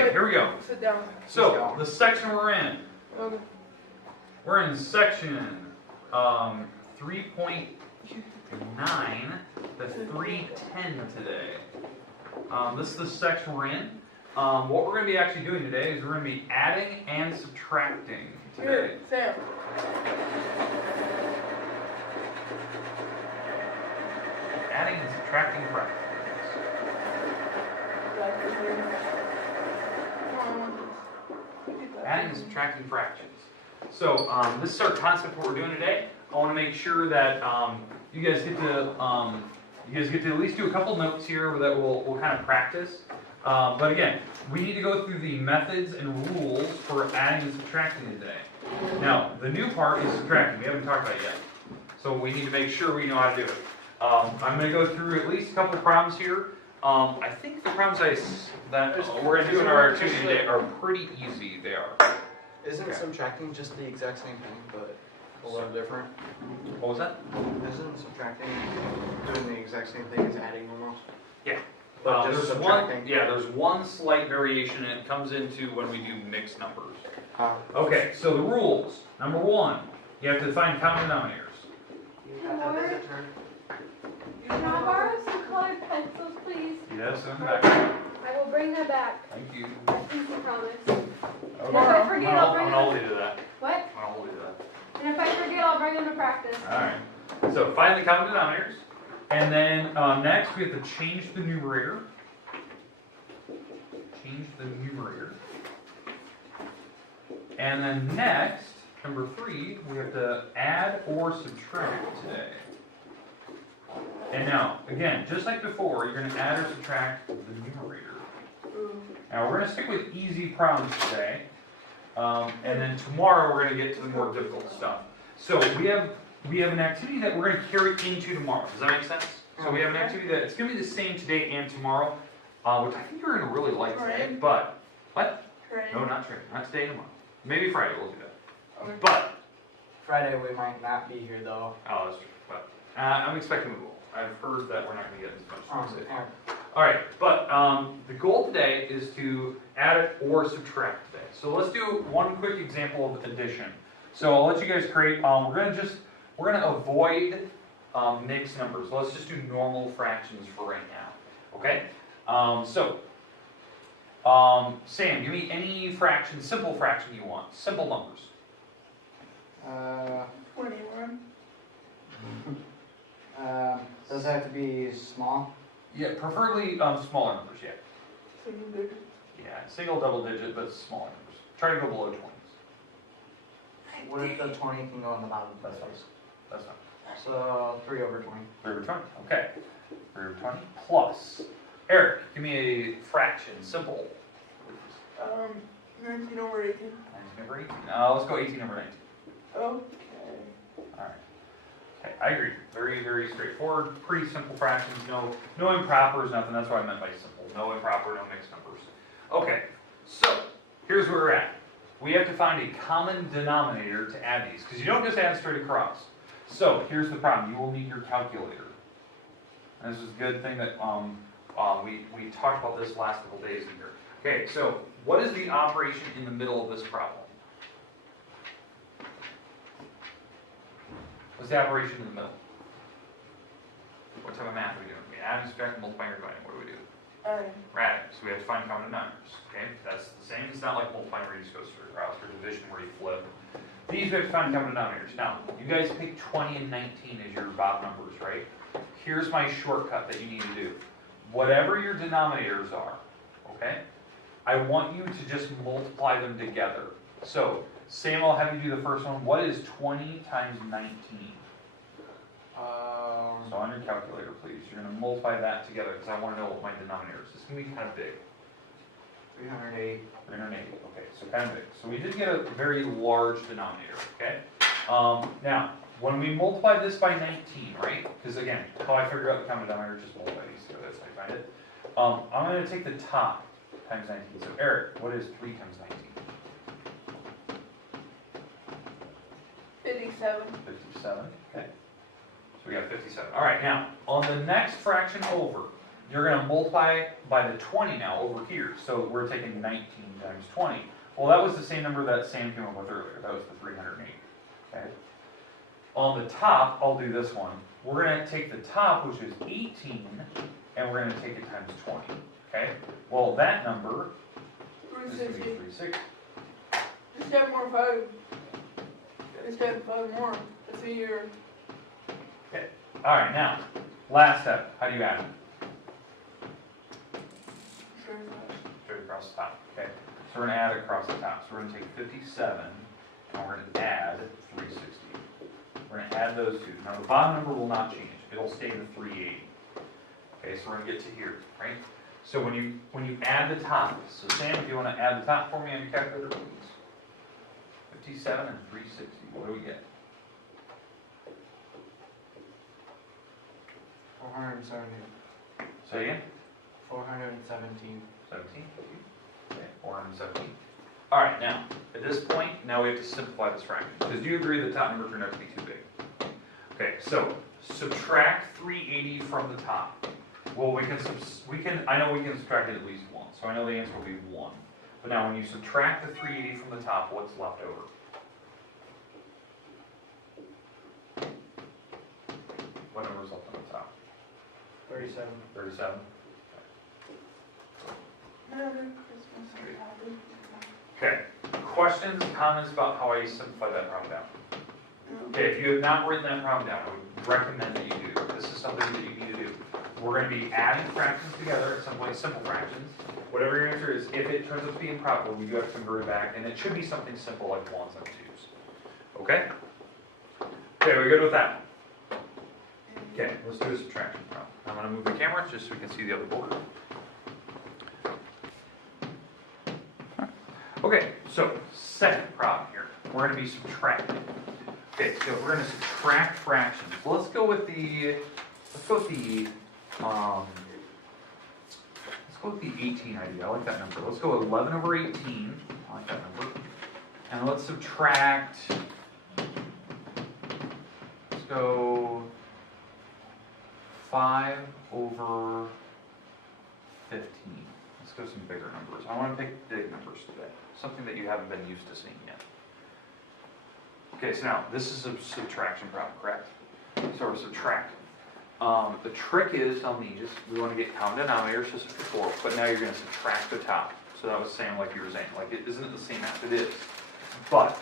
Okay, here we go. Sit down. So, the section we're in. Okay. We're in section 3.9 to 310 today. This is the section we're in. What we're going to be actually doing today is we're going to be adding and subtracting today. Here, Sam. Adding and subtracting fractions. Adding and subtracting fractions. So this is our concept what we're doing today. I want to make sure that you guys get to at least do a couple notes here that we'll kind of practice. But again, we need to go through the methods and rules for adding and subtracting today. Now, the new part is subtracting. We haven't talked about it yet. So we need to make sure we know how to do it. I'm going to go through at least a couple of problems here. I think the problems that we're going to do in our activity today are pretty easy. They are. Isn't subtracting just the exact same thing, but a little different? What was that? Isn't subtracting doing the exact same thing as adding almost? Yeah. But just subtracting. There's one slight variation, and it comes into when we do mixed numbers. Okay, so the rules. Number one, you have to find common denominators. Can I borrow some colored pencils, please? Yes, in the back. I will bring them back. Thank you. Easy promise. Okay. And if I forget, I'll bring I'm gonna them. hold you to that. What? I'm gonna hold you to that. And if I forget, I'll bring them to practice. Alright. So find the common denominators. And then next we have to change the numerator. Change the numerator. And then next, number 3, we have to add or subtract today. And now, again, just like before, you're going to add or subtract the numerator. Now we're going to stick with easy problems today. And then tomorrow we're going to get to the more difficult stuff. So we have an activity that we're going to carry into tomorrow. Does that make sense? So we have an activity that it's going to be the same today and tomorrow, which I think you're going to really like today. But, what? Training. No, not training. Not today, tomorrow. Maybe Friday we'll do that. Okay. But, Friday we might not be here though. oh, that's true. But I'm expecting we will. I've heard that we're not going to get as much. Alright. Alright, but the goal today is to add it or subtract today. So let's do one quick example of addition. So I'll let you guys create, we're gonna avoid mixed numbers. Let's just do normal fractions for right now. Okay? Sam, give me any fraction, simple fraction you want. Simple numbers. 21. Does it have to be small? Yeah, preferably smaller numbers, yeah. Single digit. Yeah, single, double digit, but smaller numbers. Try to go below 20s. What if the 20 can go in the bottom? That's fine. That's fine. So 3 over 20. 3 over 20, okay. 3 over 20 plus. Eric, give me a fraction, simple. 19 over 18. 19 over 18. Let's go 18 over 19. Okay. Alright. Okay, I agree. Very, very straightforward. Pretty simple fractions. No impropers, nothing. That's what I meant by simple. No improper, no mixed numbers. Okay, so here's where we're at. We have to find a common denominator to add these, because you don't just add straight across. So here's the problem. You will need your calculator. And this is a good thing that we talked about this last couple days in here. Okay, so what is the operation in the middle of this problem? What's the operation in the middle? What type of math are we doing? We add, subtract, multiply, or dividing. What do we do? Adding. We're adding. So we have to find common denominators. Okay, that's the same. It's not like multiplying where you just go straight across, or division where you flip. These we have to find common denominators. Now, you guys pick 20 and 19 as your bottom numbers, right? Here's my shortcut that you need to do. Whatever your denominators are, okay, I want you to just multiply them together. So, Sam, I'll have you do the first one. What is 20 times 19? So on your calculator, please, you're going to multiply that together because I want to know what my denominator is. It's going to be kind of big. 308. 380. Okay, so kind of big. So we did get a very large denominator. Okay. Now, when we multiply this by 19, right? Because again, how I figure out the common denominator is just multiply these together. That's how I find it. I'm going to take the top times 19. So Eric, what is 3 times 19? 57. 57. Okay. So we got 57. All right, now, on the next fraction over, you're gonna multiply by the 20 now over here. So we're taking 19 times 20. Well, that was the same number that Sam came up with earlier. That was the 308, okay? On the top, I'll do this one. We're gonna take the top, which is 18, and we're gonna take it times 20, okay? Well, that number is gonna be 360. 360. Just have more 5. Just have 5 more. That's a year. All right, now, last step. How do you add them? Straight across the top, okay? So we're gonna add across the top. So we're gonna take 57, and we're gonna add 360. We're gonna add those two. Now the bottom number will not change. It'll stay the 380. Okay, so we're gonna get to here, right? So when you add the top, so Sam, if you wanna add the top for me on your calculator, please. 57 and 360, what do we get? 470. Say again? 417. 17? Okay, 417. All right, now, at this point, now we have to simplify this fraction. Because do you agree the top number turned out to be too big? Okay, so subtract 380 from the top. Well, I know we can subtract it at least once, so I know the answer will be 1. But now when you subtract the 380 from the top, what's left over? What number's left on the top? 37. 37? Merry Christmas and happy. Okay, questions, comments about how I simplify that problem down? No. Okay, if you have not written that problem down, I would recommend that you do. This is something that you need to do. We're going to be adding fractions together, at some point simple fractions. Whatever your answer is, if it turns out to be improper, we do have to convert it back, and it should be something simple like 1s and 2s. Okay? Okay, we're good with that. Okay, let's do a subtraction problem. I'm going to move the camera just so we can see the other board. Okay, so second problem here. We're going to be subtracting. Okay, so we're going to subtract fractions. Well, let's go with the 18 idea. I like that number. Let's go 11 over 18. I like that number. And let's subtract. Let's go 5 over 15. Let's go some bigger numbers. I want to pick big numbers today. Something that you haven't been used to seeing yet. Okay, so now this is a subtraction problem, correct? So we're subtracting. The trick is on these, we want to get common denominators just like before, but now you're going to subtract the top. So that was saying, like you were saying, like it isn't the same math, it is. But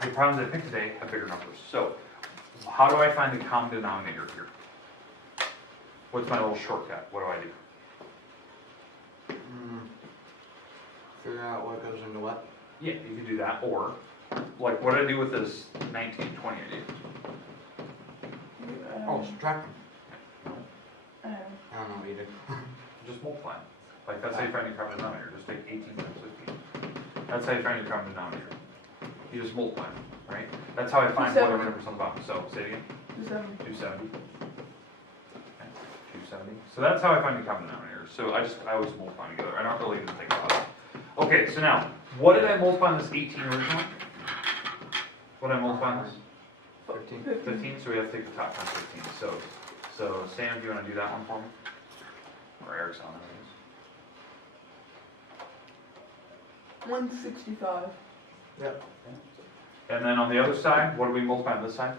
the problems I picked today have bigger numbers. So how do I find the common denominator here? What's my little shortcut? What do I do? Figure out what goes into what. Yeah, you can do that, or like what did I do with this 19, 20 idea? Oh, subtract them. Um, I don't know what you do. Just multiply them. Like that's how you find your common denominator. Just take 18 times 15. That's how you find your common denominator. You just multiply them, right? That's how I find 270. whatever number's on the bottom. So say it again. 270. 270. Okay, 270. So that's how I find the common denominator. So I always multiply them together. I don't really even think about it. Okay, so now, what did I multiply on this 18 originally? What did I multiply on this? 15. 15, so we have to take the top times 15. So Sam, do you want to do that one for me? Or Eric's on it. 165. Yep. And then on the other side, what do we multiply on this side?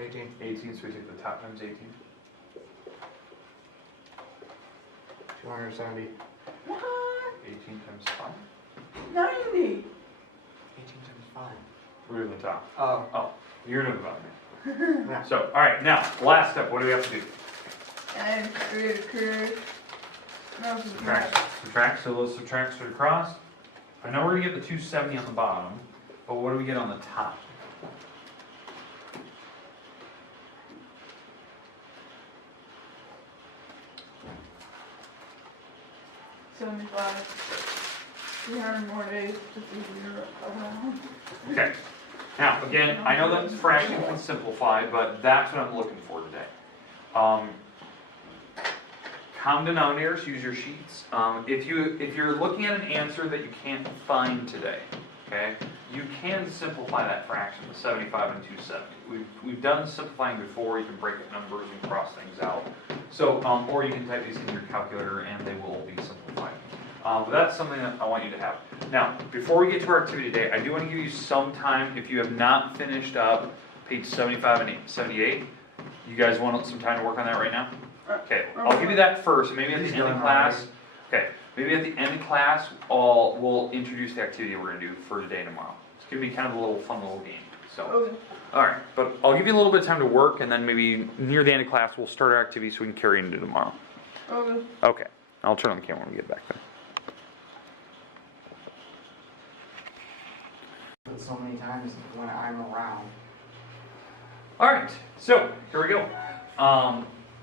18. 18, so we take the top times 18. 270. What? 18 times 5. 90. 18 times 5. We're doing the top. Oh. You're doing the bottom. Yeah. So, all right, now, last step, what do we have to do? And create. No, Subtract. Subtract, so let's subtract straight across. I know we're going to get the 270 on the bottom, but what do we get on the top? $75. 300 more days to figure around. Okay. Now, again, I know that fraction can simplify, but that's what I'm looking for today. Common denominators, use your sheets. If you're looking at an answer that you can't find today, okay, you can simplify that fraction to 75 and 270. We've done simplifying before. You can break up numbers and cross things out. So, or you can type these in your calculator and they will be simplified. But that's something that I want you to have. Now, before we get to our activity today, I do want to give you some time. If you have not finished up page 75 and 78, you guys want some time to work on that right now? Okay, I'll give you that first, and maybe at the end of class. Okay, maybe at the end of class, we'll introduce the activity we're going to do for today and tomorrow. It's going to be kind of a little fun little game. So, Okay. all right, but I'll give you a little bit of time to work, and then maybe near the end of class, we'll start our activity so we can carry into tomorrow. Okay. Okay, I'll turn on the camera when we get back there. So many times when I'm around. All right, so here we go.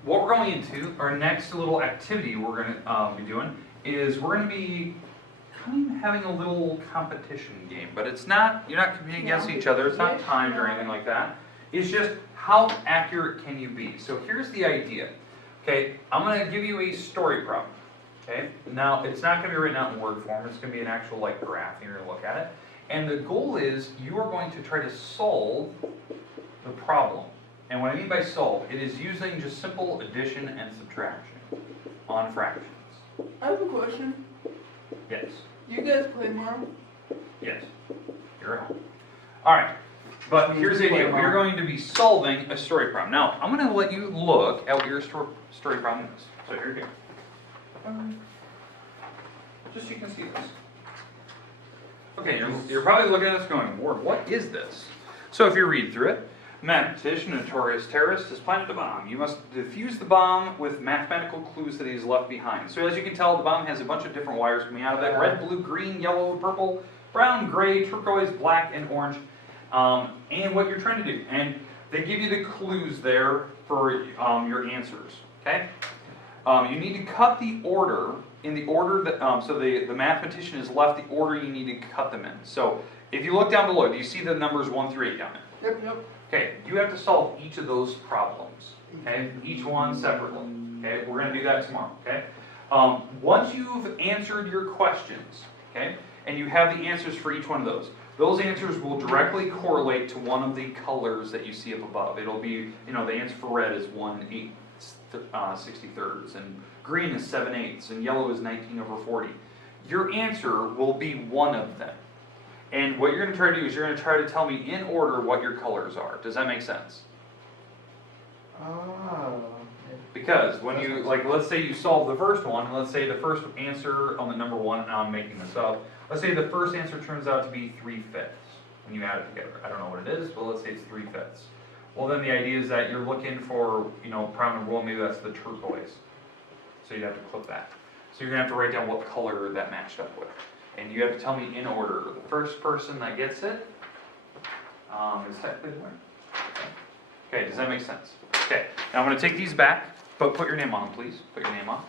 What we're going into, our next little activity we're going to be doing is we're going to be having a little competition game, but it's not, you're not competing against each other, it's not timed or anything like that. It's just how accurate can you be? So here's the idea. Okay, I'm going to give you a story problem. Okay, now it's not going to be written out in word form, it's going to be an actual like graph, and you're going to look at it. And the goal is you are going to try to solve the problem. And what I mean by solve, it is using just simple addition and subtraction on fractions. I have a question. Yes. You guys play tomorrow? Yes. You're at home. All right. But here's the idea. We're going to be solving a story problem. Now, I'm going to let you look at what your story problem is. So here you go. Just so you can see this. Okay, you're probably looking at this going, Ward, what is this? So if you read through it, mathematician, notorious terrorist, has planted a bomb. You must defuse the bomb with mathematical clues that he's left behind. So as you can tell, the bomb has a bunch of different wires coming out of it. Red, blue, green, yellow, purple, brown, gray, turquoise, black, and orange. And what you're trying to do. And they give you the clues there for your answers. Okay? You need to cut the order in the order that, so the mathematician has left the order you need to cut them in. So if you look down below, do you see the numbers 1 through 8 down there? Yep, yep. Okay, you have to solve each of those problems, okay? Each one separately, okay? We're going to do that tomorrow, okay? Once you've answered your questions, okay, and you have the answers for each one of those answers will directly correlate to one of the colors that you see up above. It'll be, the answer for red is 1/63, and green is 7/8, and yellow is 19/40. Your answer will be one of them. And what you're going to try to do is you're going to try to tell me in order what your colors are. Does that make sense? Oh. Because when you, like, let's say you solve the first one, and let's say the first answer on the number one, now I'm making this up, let's say the first answer turns out to be 3/5 when you add it together. I don't know what it is, but let's say it's 3/5. Well, then the idea is that you're looking for, problem number one, maybe that's the turquoise. So you'd have to clip that. So you're going to have to write down what color that matched up with. And you have to tell me in order. The first person that gets it is technically the winner. Okay, does that make sense? Okay, now I'm going to take these back, but put your name on them, please. Put your name on.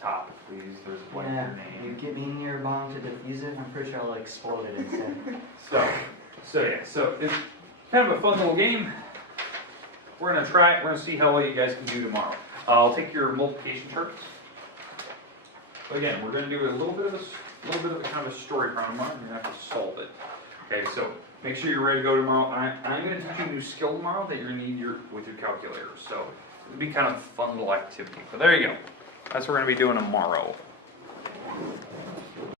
Top, please. There's like Yeah, your you name. give me near a bomb to defuse it, I'm pretty sure I'll explode it instead. So it's kind of a fun little game. We're going to try it. We're going to see how well you guys can do tomorrow. I'll take your multiplication charts. So again, we're going to do a little bit of a kind of a story problem tomorrow, and you're going to have to solve it. Okay, so make sure you're ready to go tomorrow. I'm going to teach you a new skill tomorrow that you're going to need with your calculator. So it'll be kind of a fun little activity. But there you go. That's what we're going to be doing tomorrow.